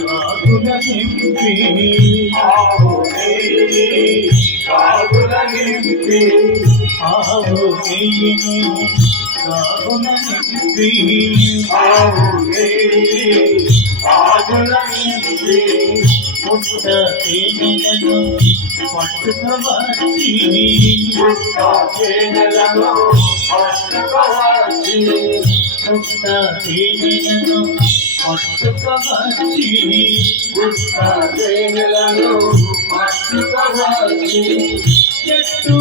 కాకుల నింపి ఆవు కాకుల నింపి ఆవు కాకుల నింపి ఆవు కాకుల నింపి పుట్ట తేనెలను పట్టుకోవాలి పుట్ట తేనెలను పట్టుకోవాలి పుట్ట తేనెలను పట్టుకోవాలి పుట్ట తేనెలను పట్టుకోవాలి చెట్టు